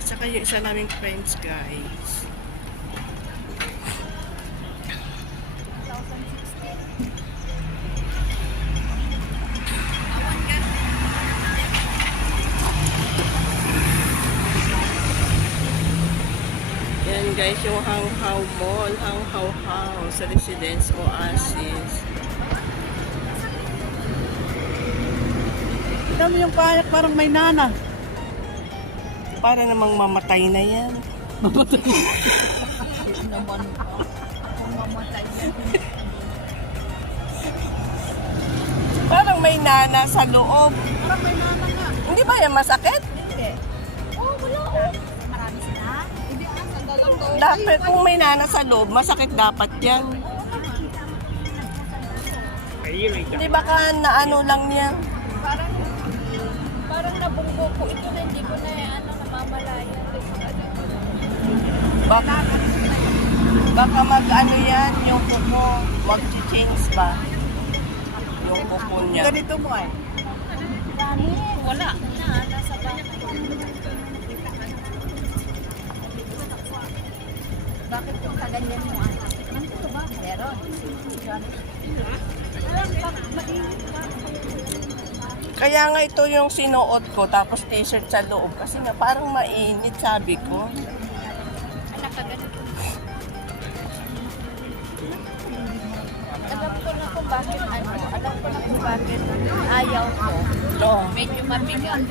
Saka yung isa naming friends, guys. Yan guys, yung Hanghaw Mall, Hanghaw House, Residence Oasis. Dami yung payak, parang may nana. Para namang mamatay na yan. Mamatay. Naman kung mamatay yan. Parang may nana sa loob. Parang may nana nga. Hindi ba yan masakit? Hindi. Oh, wala oh. Marami sila. Hindi sandalang daw. Dapat kung may nana sa loob, masakit dapat yan. Hindi baka naano lang niya. Parang nabunggo ko. Ito na hindi ko na namamalaya. Baka mag-ano yan, yung kuko, mag-change ba? Yung kuko niya. Ganito mo ay. Wala. Nasa bahay. Bakit yung kaganyan mo? Ano ba? Meron. Kaya nga ito yung sinuot ko, tapos t-shirt sa loob. Kasi nga parang mainit, sabi ko. Anak ka ganito. Alam ko na kung bakit alam ko na kung bakit ayaw ko. Oo. Medyo mabigat.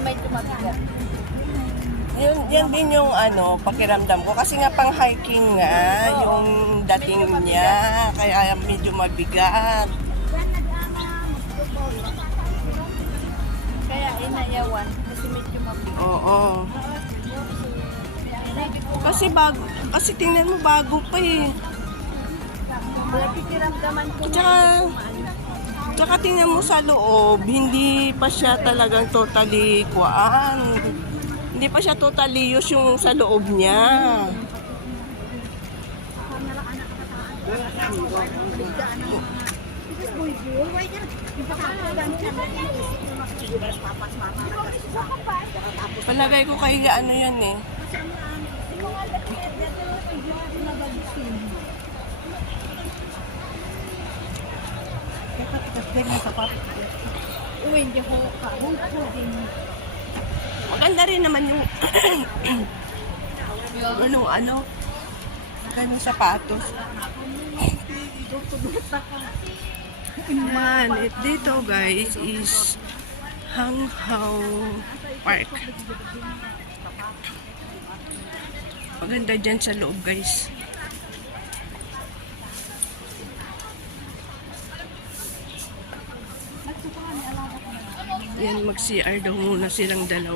Medyo mabigat. Yan din yung ano, pakiramdam ko. Kasi nga pang hiking nga, yung dating niya. Kaya medyo mabigat. Kaya inayawan kasi medyo mabigat. Oo. Kasi tingnan mo bago pa eh. Nakikiramdaman ko Tsaka tingnan mo sa loob, hindi pa siya talagang totally kuaan. Hindi pa siya totally use yung sa loob niya. Palagay ko kay ano yan eh. hindi ko Maganda rin naman yung ano, ganung sapatos. Yan, dito guys is Hanghaw Park. Maganda dyan sa loob guys. Yan, mag-CR daw muna silang dalaw.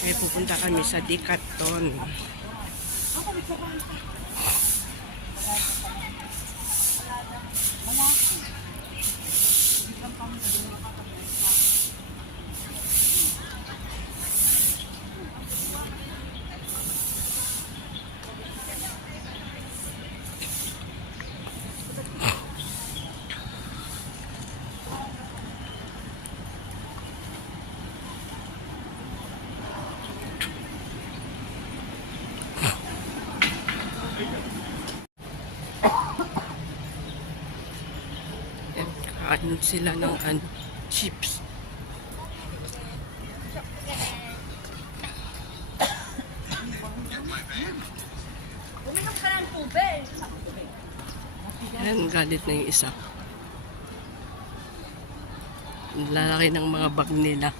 Kaya pupunta kami sa Decathlon. Ano sila ng chips. uminom ka ng tubig. Yan, galit na yung isa. Ang lalaki ng mga bag nila.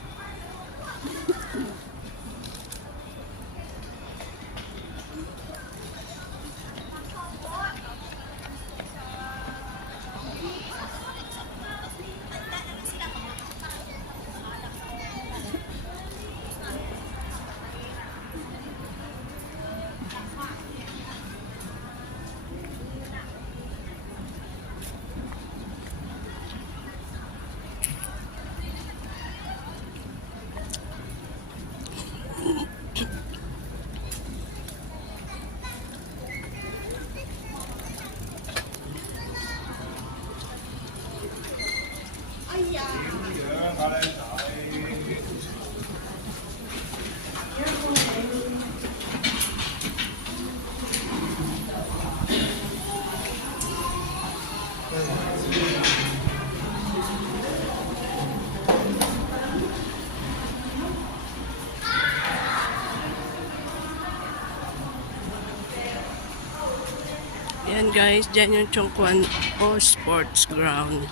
guys, dyan yung Chongquan o Sports Ground.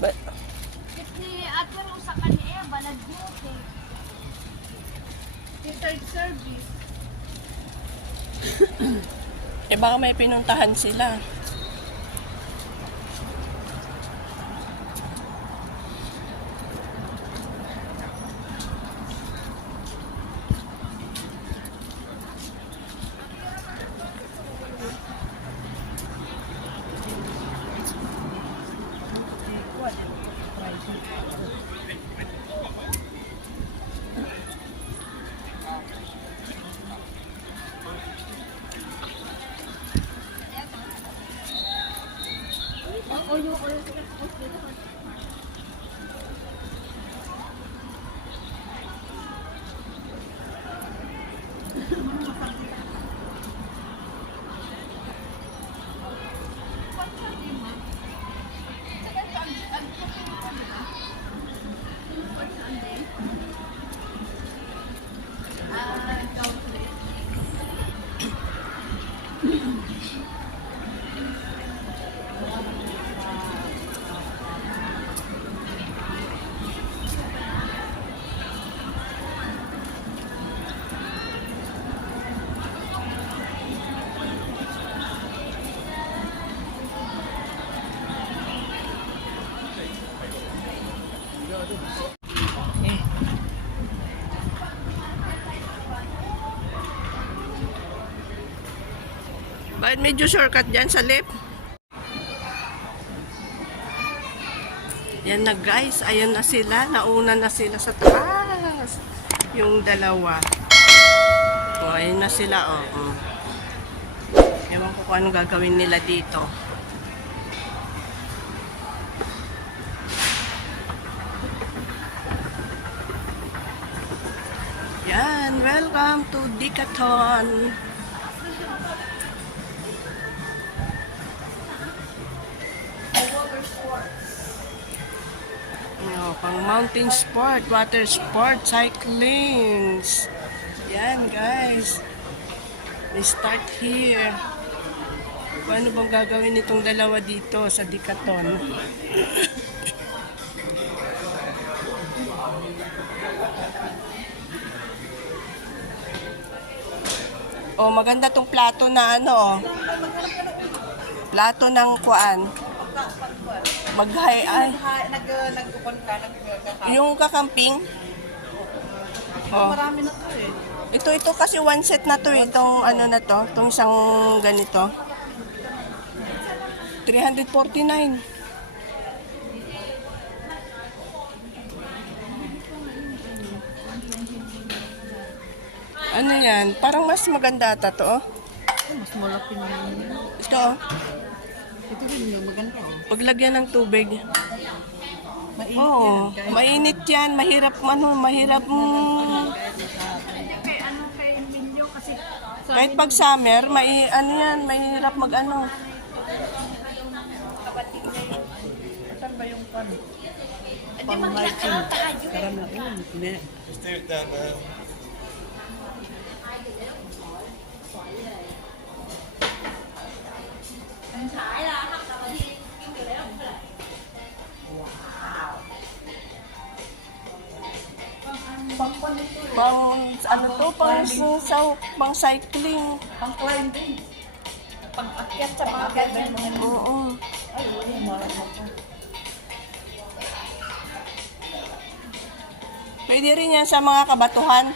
But, Ni ato ro sa kaniya balad beauty. Yung third service. eh baka may pinuntahan sila. Bakit medyo shortcut dyan sa left? Yan na guys, ayun na sila. Nauna na sila sa taas. Yung dalawa. O, ayun na sila. O. Ewan ko kung anong gagawin nila dito. Yan, welcome to Decathlon. Pang mountain sport, water sport, cyclings. Yan guys. We start here. Paano bang gagawin itong dalawa dito sa Decathlon? Oh, maganda tong plato na ano oh. Plato ng kuan. Mag-high ay. Nag-upon ka, Yung kakamping. Oh. marami na to eh. Ito kasi one set na to eh. Itong ano na to. Itong isang ganito. 349. Ano yan? Parang mas maganda ata to oh. Mas malaki naman yun. Ito oh. Ito din yung maganda oh. Paglagyan ng tubig. Mainit Oo. yan. Mainit yan. Mahirap mahirap Kay ano kay Minyo kasi kahit pag summer, mahirap mag-ano. Saan ba yung pan? hindi maglakaw tayo. Karam na yun. Hindi. Pang ano to, pang cycling. Pang climbing. Pang akyat sa mga ganyan. Oo. Ay, wala mo. Pwede rin yan sa mga kabatuhan.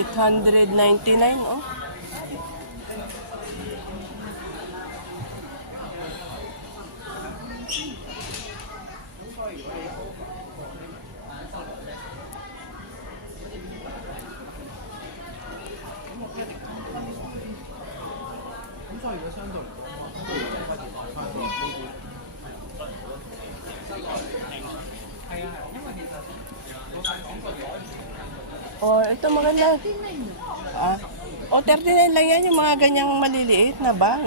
$899 oh. Oh, ito maganda. Ah. O, 39 lang yan yung mga ganyang maliliit na bag.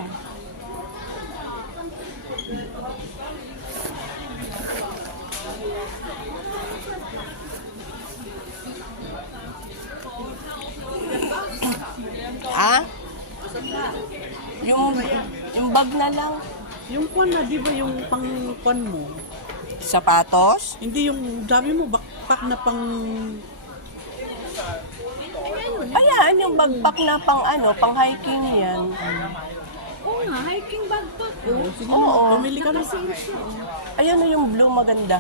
Ah? Yung bag na lang. Yung kwan na, di ba yung pang kwan mo? Sapatos? Hindi yung, sabi mo, backpack na pang... Ayan, yung backpack na pang ano, pang hiking yan. Oo nga, hiking bag to. Sige Oo. na, pumili ka na. Ayan na yung blue maganda.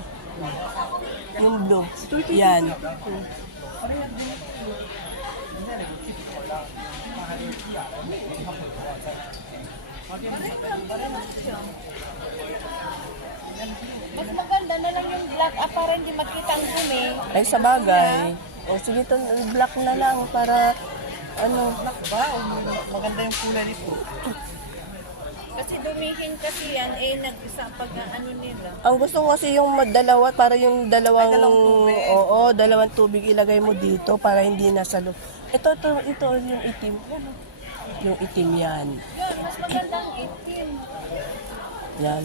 Yung blue. Yan. Mas maganda na lang yung black para hindi makita ang dumi. Ay, sa bagay. O, sige to, black na lang para, ano, Maganda yung kulay nito. Kasi dumihin kasi yan, nag-isa pag ano nila. ang gusto ko kasi yung dalawa, para yung dalawang tubig. Oo, dalawang tubig ilagay mo dito para hindi nasa loob. Ito, yung itim. Yung itim yan. Yun, mas magandang itim. Yan.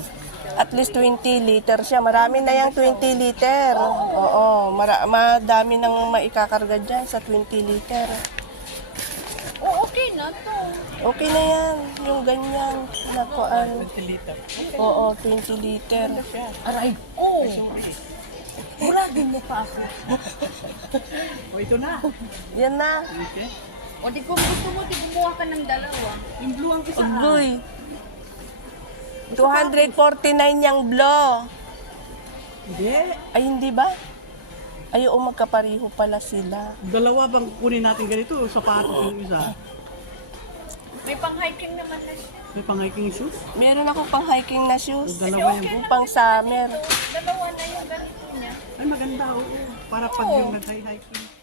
At least 20 liter siya. Marami na yung 20 liter. Oo, madami nang maikakarga dyan sa 20 liter. Oo, okay na to. Okay na yan. Yung ganyan. Nakuan. Oo, 20 liter. Aray ko! Muradin mo pa ako. O, ito na. Yan na. Okay. O di kung gusto mo, di gumawa ka ng dalawa. Yung blue ang isa. Ugloy. 249 yung blow. Hindi. Ay, hindi ba? Ay, oo, magkapariho pala sila. Dalawa bang kunin natin ganito? Sapatos yung isa. May pang-hiking naman na siya. May pang hiking shoes. Meron ako pang hiking na shoes. Dalawa yan. Yung pang summer. Dalawa na yung ganito niya. Ay, maganda, oo. Para pag yung nag-hiking.